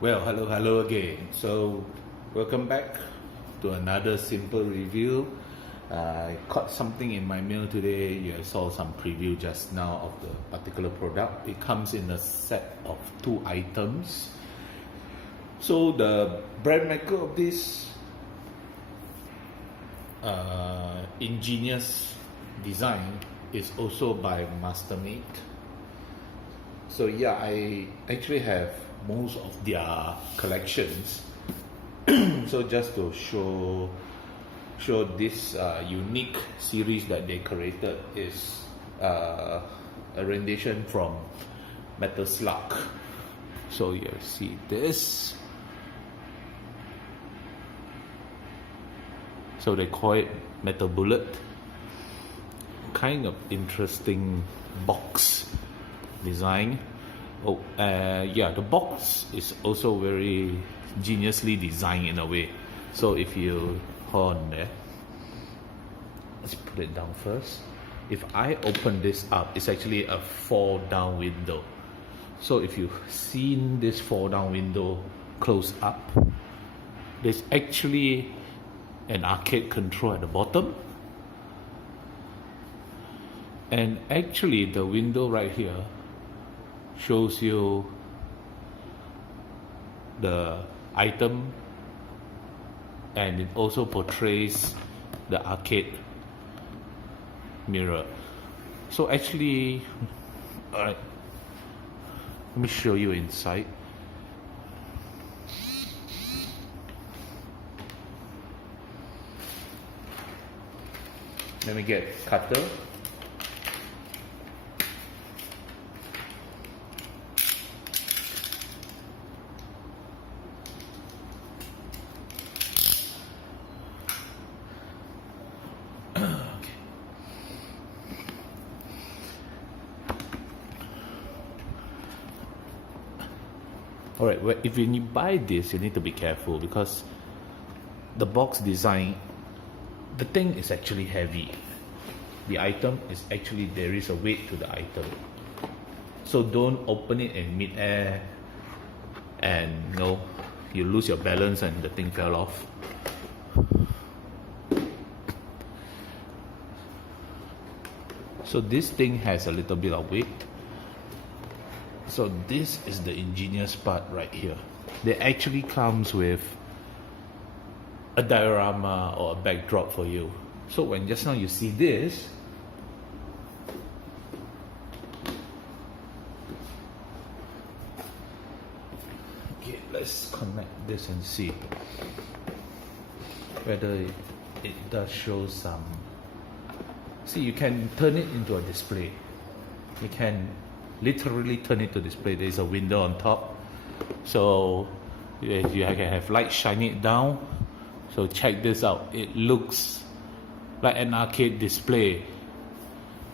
Well, hello again. So, welcome back to another simple review. I caught something in my mail today. You saw some preview just now of the particular product. It comes in a set of 2 items. So, the brand maker of this ingenious design is also by Mastermate. So yeah, I actually have most of their collections. So just to show this unique series that they created is a rendition from Metal Slug. So you see this. So they call it Metal Bullet. Kind of interesting box design. Yeah, the box is also very geniusly designed in a way. So if you hold on there, let's put it down first. If I open this up, it's actually a fall down window. So if you've seen this fall down window close up, there's actually an arcade control at the bottom. And actually the window right here shows you the item, and it also portrays the arcade mirror. So actually, alright, let me show you inside. Let me get cutter. Alright, well, if you buy this, you need to be careful because the box design, the thing is actually heavy. The item is actually, there is a weight to the item. So don't open it in mid-air and you lose your balance and the thing fell off. So this thing has a little bit of weight. So this is the ingenious part right here. They actually comes with a diorama or a backdrop for you. So when just now you see this, okay, let's connect this and see whether it does show some. See, you can turn it into a display. You can literally turn it to display. There's a window on top, so you can have light shining it down. So check this out, it looks like an arcade display.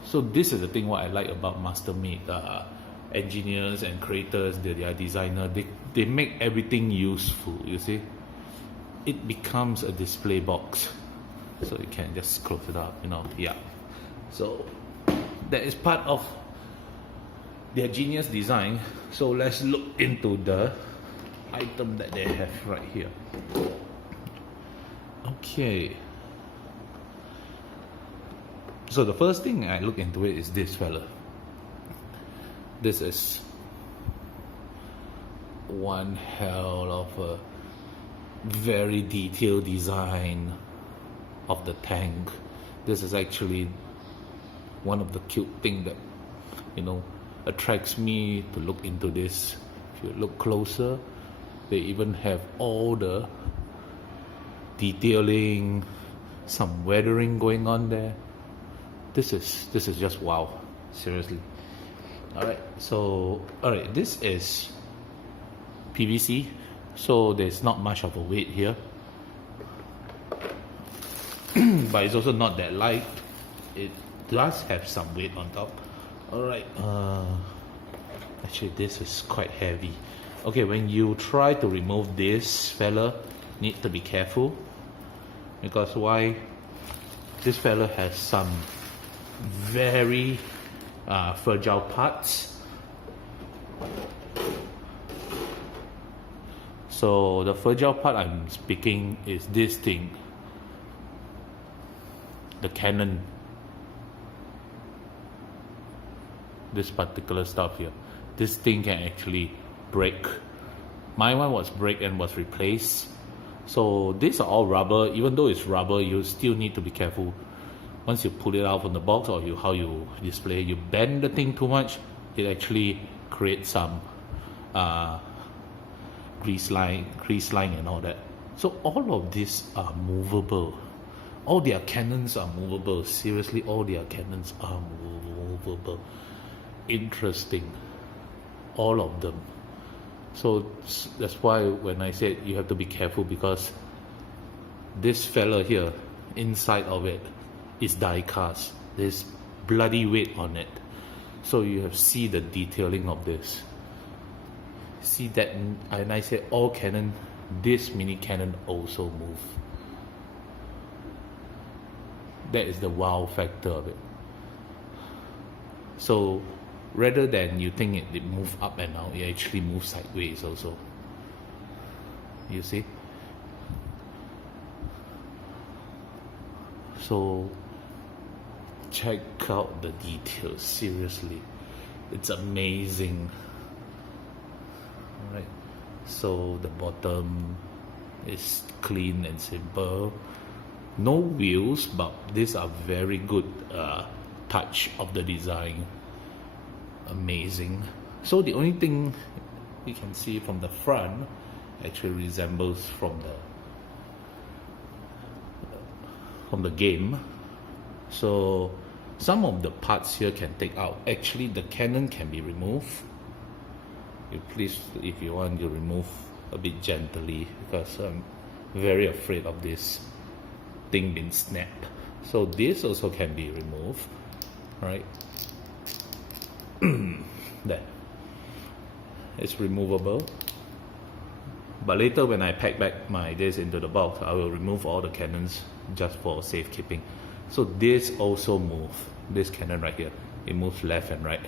So this is the thing what I like about Mastermate engineers and creators, they are designers, they make everything useful. You see, it becomes a display box, so you can just close it up, yeah. So that is part of their genius design. So let's look into the item that they have right here. Okay, so the first thing I look into it is this fella. This is one hell of a very detailed design of the tank. This is actually one of the cute things that attracts me to look into this. If you look closer, they even have all the detailing, some weathering going on there. This is just wow, seriously. Alright, this is PVC, so there's not much of a weight here. But it's also not that light. It does have some weight on top. Alright, actually this is quite heavy. Okay, when you try to remove this fella, need to be careful, because why? This fella has some very fragile parts. So the fragile part I'm speaking is this thing, the cannon, this particular stuff here. This thing can actually break. My one was break and was replaced. So these are all rubber. Even though it's rubber, you still need to be careful. Once you pull it out from the box, or how you display, you bend the thing too much, it actually creates some grease line and all that. So all of these are movable. All their cannons are movable. Seriously, all their cannons are movable. Interesting. All of them. So that's why when I said you have to be careful, because this fella here, inside of it, is die cast. There's bloody weight on it. So you have see the detailing of this. See that, and I said all cannon, this mini cannon also move. That is the wow factor of it. So rather than you think it move up and down, it actually moves sideways also. You see? So check out the details, seriously. It's amazing. Alright. So the bottom is clean and simple. No wheels, but these are very good touch of the design. Amazing. So the only thing you can see from the front actually resembles from the game. So some of the parts here can take out. Actually, the cannon can be removed. If you want, you remove a bit gently, because I'm very afraid of this thing being snapped. So this also can be removed, right? There, it's removable. But later when I pack back this into the box, I will remove all the cannons just for safekeeping. So this also moves. This cannon right here, it moves left and right.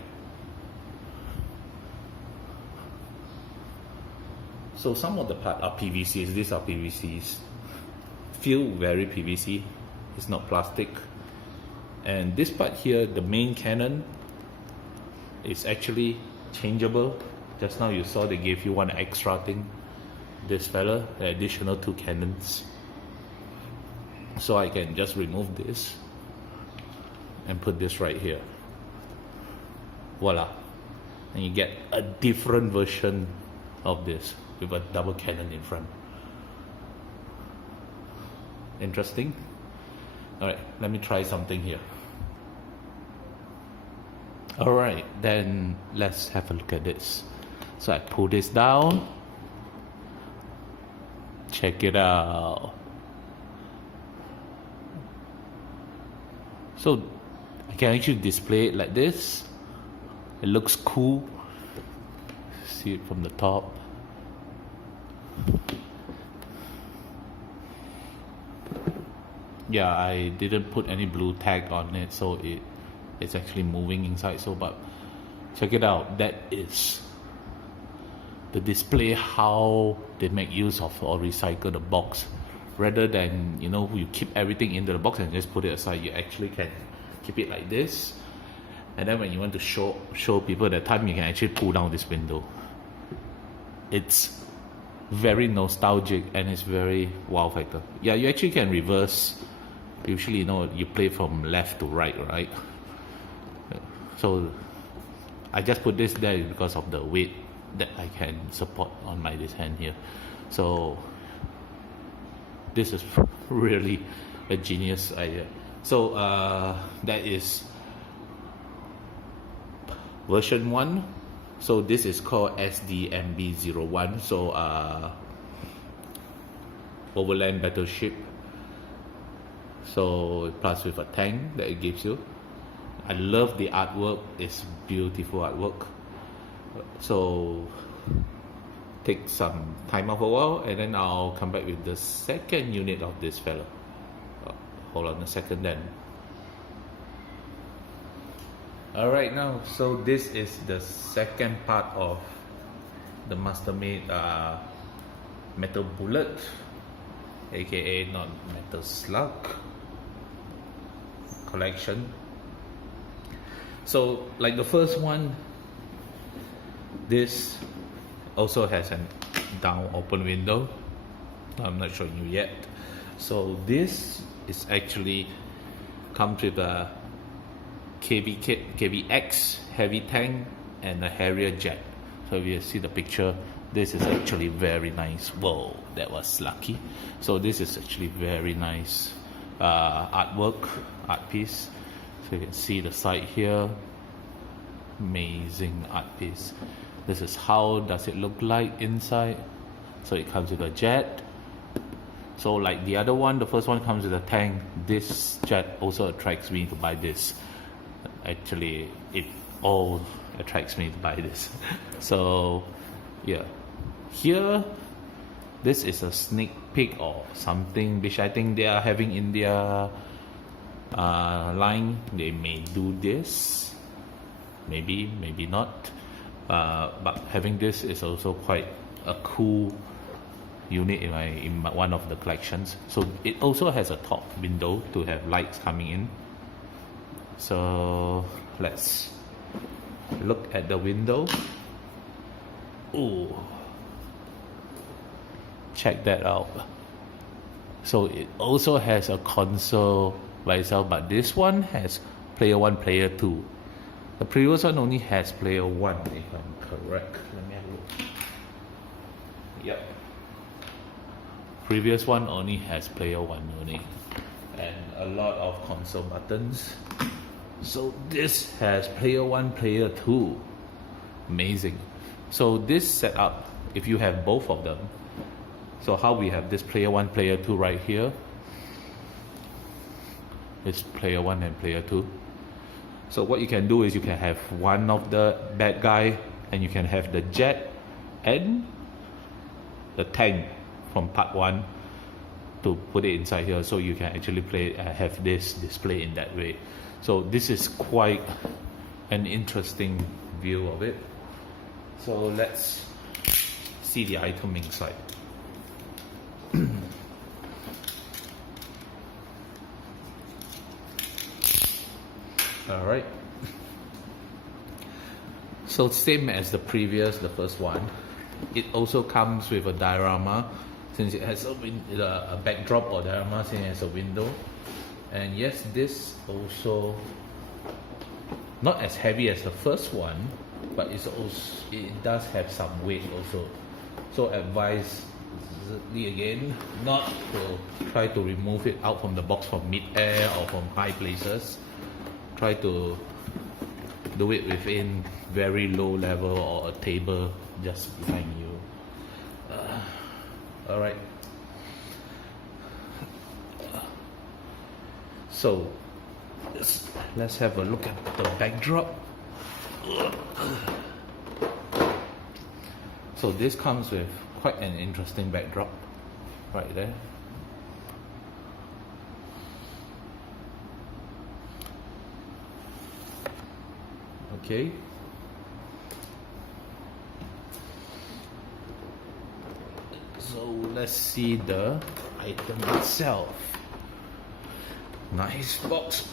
So some of the parts are PVCs. These are PVCs. Feel very PVC. It's not plastic. And this part here, the main cannon, is actually changeable. Just now you saw they gave you one extra thing. This fella, the additional 2 cannons. So I can just remove this and put this right here. Voila. And you get a different version of this with a double cannon in front. Interesting? Alright, let me try something here. Alright, then let's have a look at this. So I pull this down. Check it out. So I can actually display it like this. It looks cool. See it from the top. Yeah, I didn't put any blue tag on it, so it's actually moving inside. So, but check it out. That is the display, how they make use of or recycle the box, rather than you keep everything into the box and just put it aside. You actually can keep it like this, and then when you want to show people the time, you can actually pull down this window. It's very nostalgic and it's very wow factor. Yeah, you actually can reverse. Usually you play from left to right, right? So I just put this there because of the weight that I can support on this hand here. So this is really a genius idea. So that is version 1. So this is called SDMB01. So Overland Battleship. So plus with a tank that it gives you. I love the artwork. It's beautiful artwork. So take some time off a while, and then I'll come back with the second unit of this fella. Hold on a second then. Alright, now so this is the second part of the Mastermade metal bullet, aka not metal slug collection. So like the first one, this also has a down open window. I'm not showing you yet. So this is actually comes with a KBX heavy tank and a Harrier jet. So if you see the picture, this is actually very nice. Whoa, that was lucky. So this is actually very nice artwork, art piece. So you can see the side here. Amazing art piece. This is how does it look like inside. So it comes with a jet. So like the other one, the first one comes with a tank. This jet also attracts me to buy this. Actually, it all attracts me to buy this. So yeah, here this is a sneak peek or something which I think they are having in their line. They may do this, maybe not, but having this is also quite a cool unit in one of the collections. So it also has a top window to have lights coming in. So let's look at the window. Oh, check that out. So it also has a console by itself, but this one has player 1, player 2. The previous one only has player 1, if I'm correct. Let me have a look. Yep. Previous one only has player 1 only, and a lot of console buttons. So this has player 1, player 2. Amazing. So this setup, if you have both of them, so how we have this player 1, player 2 right here, it's player 1 and player 2. So what you can do is you can have one of the bad guy, and you can have the jet and the tank from part 1 to put it inside here, so you can actually play have this display in that way. So this is quite an interesting view of it. So let's see the item inside. All right. So same as the first one, it also comes with a diorama, since it has a backdrop or diorama, since it has a window. And yes, this also not as heavy as the first one, but it does have some weight also. So advisedly again, not to try to remove it out from the box from mid-air or from high places. Try to do it within very low level or a table just behind you. All right. So let's have a look at the backdrop. So this comes with quite an interesting backdrop right there. Okay. So let's see the item itself. Nice box.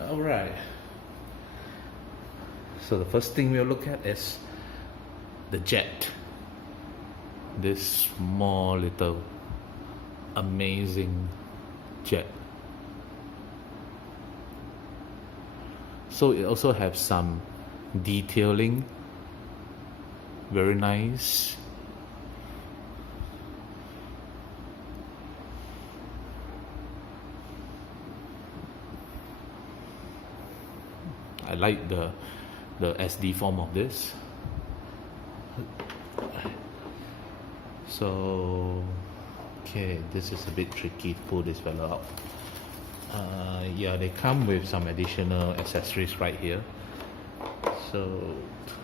All right. So the first thing we'll look at is the jet. This small little amazing jet. So it also has some detailing, very nice. I like the SD form of this. So okay, this is a bit tricky to pull this fella out. Yeah, they come with some additional accessories right here. So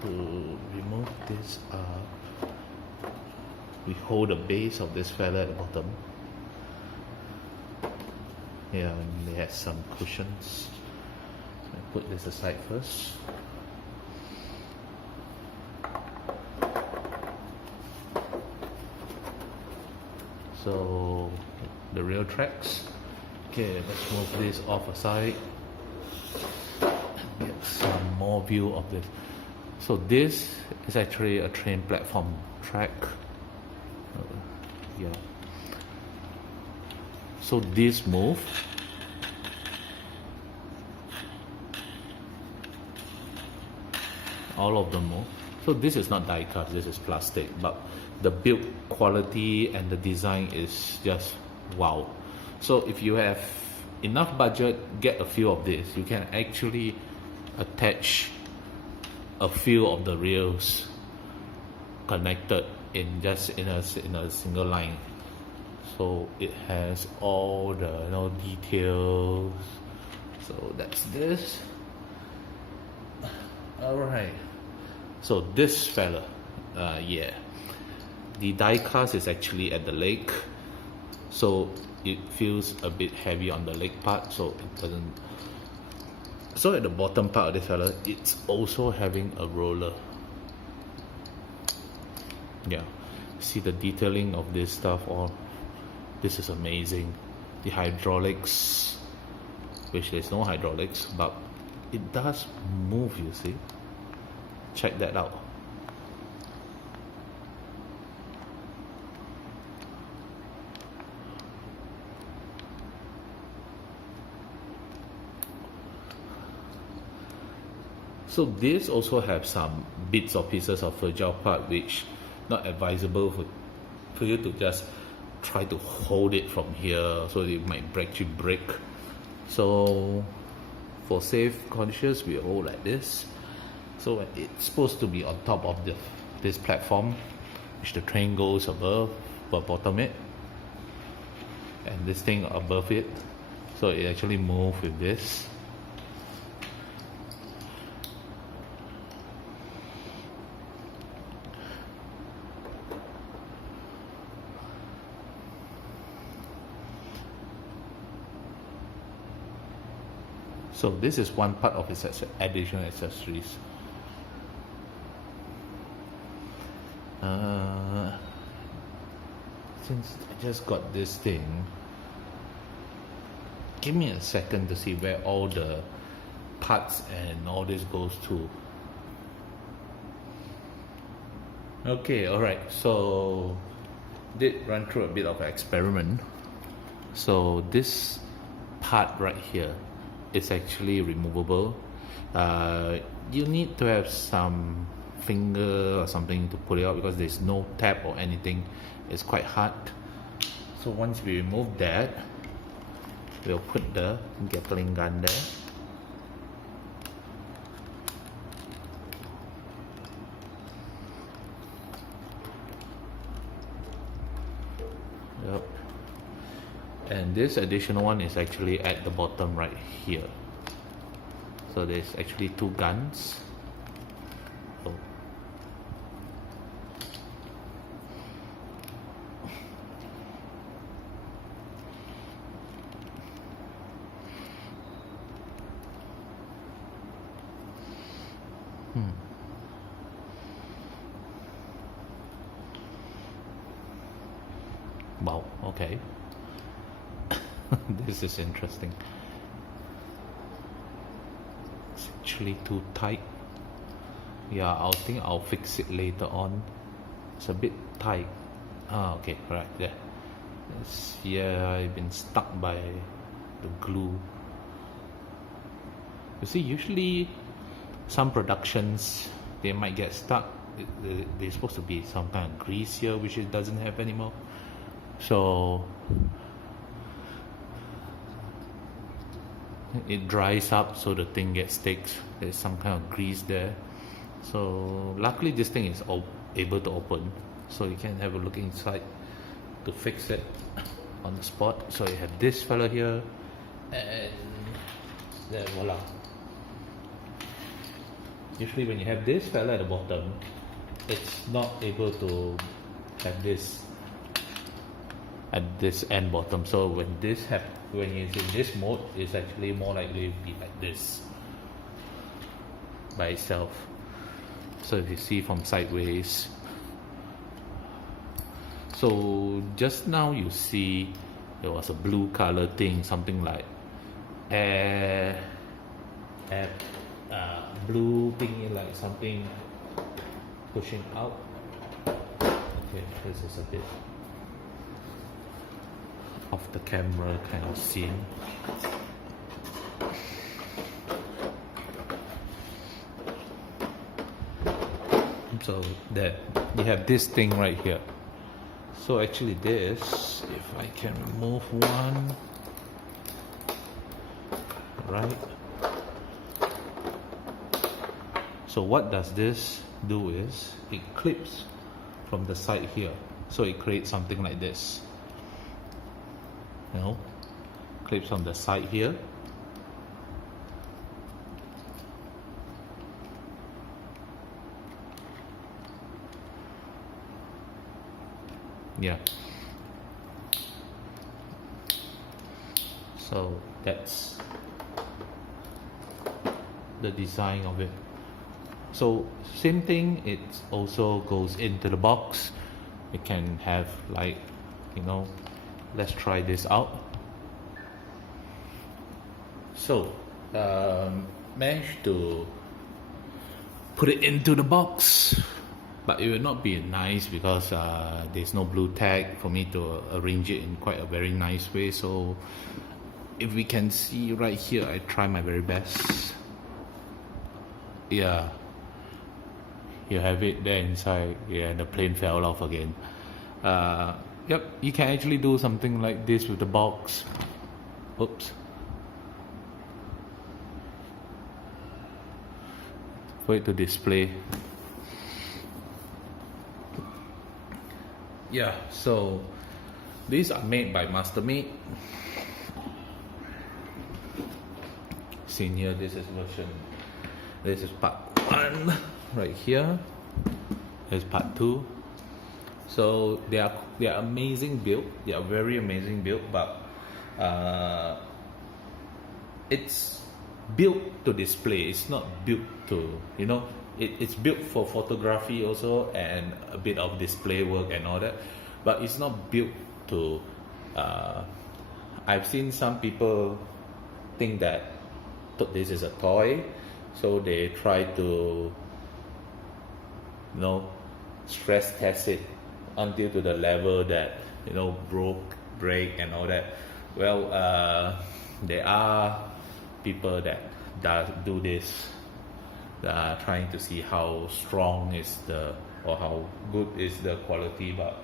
to remove this, we hold the base of this fella at the bottom. Yeah, and it has some cushions. I put this aside first. So the rear tracks. Okay, let's move this off aside. Get some more view of this. So this is actually a train platform track. Yeah. So this move. All of them move. So this is not die cut, this is plastic, but the build quality and the design is just wow. So if you have enough budget, get a few of this. You can actually attach a few of the rails connected in a single line. So it has all the details. So that's this. Alright, so this fella, yeah, the die cast is actually at the leg, so it feels a bit heavy on the leg part, so it doesn't. So at the bottom part of this fella, it's also having a roller. Yeah, see the detailing of this stuff, this is amazing. The hydraulics, which there's no hydraulics, but it does move, you see. Check that out. So this also have some bits or pieces of fragile part which not advisable for you to just try to hold it from here, so it might actually break. So for safe conscious, we hold like this. So it's supposed to be on top of this platform, which the train goes above or bottom it, and this thing above it. So it actually moves with this. So this is one part of its additional accessories. Since I just got this thing, give me a second to see where all the parts and all this goes to. Okay, alright, so did run through a bit of an experiment. So this part right here is actually removable. You need to have some finger or something to pull it out because there's no tab or anything. It's quite hard. So once we remove that, we'll put the Gatling gun there. Yep. And this additional one is actually at the bottom right here. So there's actually two guns. Oh. Wow, okay. This is interesting. It's actually too tight. Yeah, I'll think I'll fix it later on. It's a bit tight. Okay, right there. Yeah, I've been stuck by the glue. You see, usually some productions, they might get stuck. There's supposed to be some kind of grease here, which it doesn't have anymore. So it dries up, so the thing gets sticks. There's some kind of grease there. So luckily this thing is able to open, so you can have a look inside to fix it on the spot. So you have this fellow here, and there, voila. Usually when you have this fella at the bottom, it's not able to have this at this end bottom. So when when it's in this mode, it's actually more likely to be like this by itself. So if you see from sideways, so just now you see there was a blue color thing, something like air blue thingy, like something pushing out. Okay, this is a bit off the camera kind of scene. So that you have this thing right here. So actually this, if I can remove one, right? So what does this do is it clips from the side here, so it creates something like this, you know, clips on the side here. Yeah, so that's the design of it. So same thing, it also goes into the box. It can have, like, you know, let's try this out. So managed to put it into the box, but it will not be nice because there's no blue tag for me to arrange it in quite a very nice way. So if we can see right here, I try my very best. Yeah, you have it there inside. Yeah, and the plane fell off again. Yep, you can actually do something like this with the box. Oops. For it to display. Yeah, so these are made by Mastermate. Seen here, this is version. This is part 1 right here. There's part 2. So they are amazing build. They are very amazing build, but it's built to display. It's not built to, you know, it's built for photography also and a bit of display work and all that, but it's not built to I've seen some people think that this is a toy, so they try to, you know, stress test it until to the level that, you know, break and all that. Well, there are people that do this, trying to see how strong is or how good is the quality. But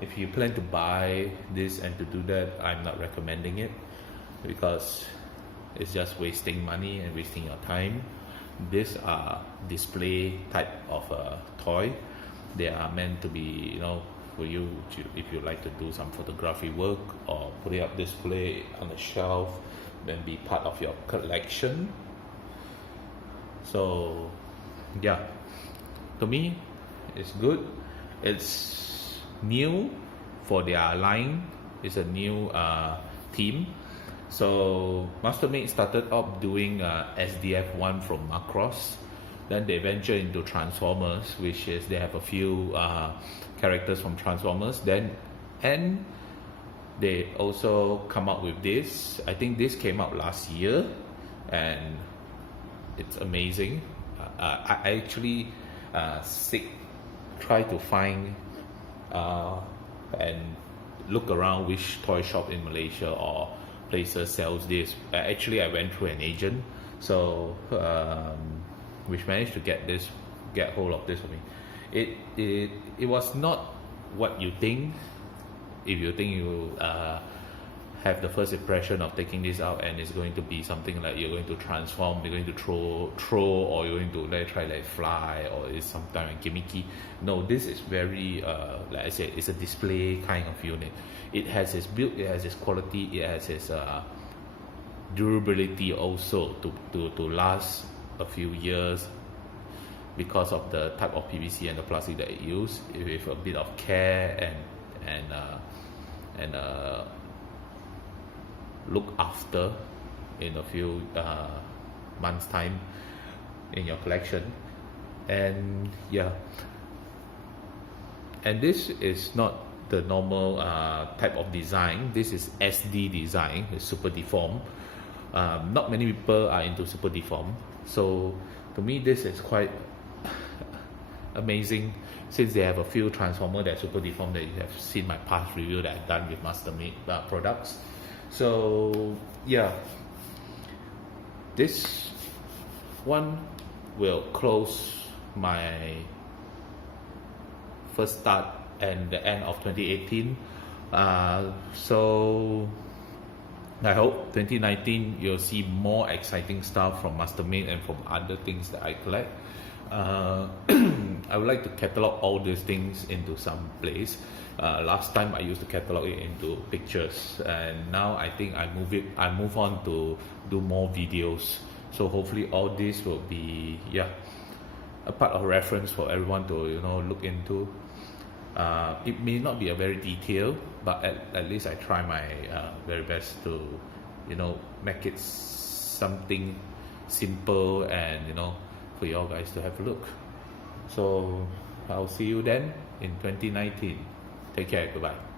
if you plan to buy this and to do that, I'm not recommending it, because it's just wasting money and wasting your time. These are display type of a toy. They are meant to be, you know, for you to, if you like to do some photography work or put it up display on the shelf, then be part of your collection. So yeah, to me it's good. It's new for their line. It's a new theme. So Mastermate started up doing SDF-1 from Macross. Then they venture into Transformers, which is they have a few characters from Transformers. Then and they also come up with this. I think this came out last year, and it's amazing. I actually try to find and look around which toy shop in Malaysia or places sells this. Actually, I went through an agent, so which managed to get hold of this for me. It was not what you think. If you think you have the first impression of taking this out and it's going to be something like you're going to transform, you're going to throw, or you're going to try fly, or it's sometimes gimmicky. No, this is very like I said, it's a display kind of unit. It has its build, it has its quality, it has its durability also to last a few years because of the type of PVC and the plastic that it used. With a bit of care and look after in a few months time in your collection. And yeah, and this is not the normal type of design. This is SD design. It's super deformed. Not many people are into super deformed, so to me this is quite amazing, since they have a few transformer that super deformed that you have seen my past review that I've done with Mastermate products. So yeah, this one will close my first start and the end of 2018. So I hope 2019 you'll see more exciting stuff from Mastermate and from other things that I collect. I would like to catalog all these things into some place. Last time I used to catalog it into pictures, and now I think I move on to do more videos. So hopefully all this will be a part of reference for everyone to look into. It may not be a very detailed, but at least I try my very best to make it something simple and for you all guys to have a look. So I'll see you then in 2019. Take care. Goodbye.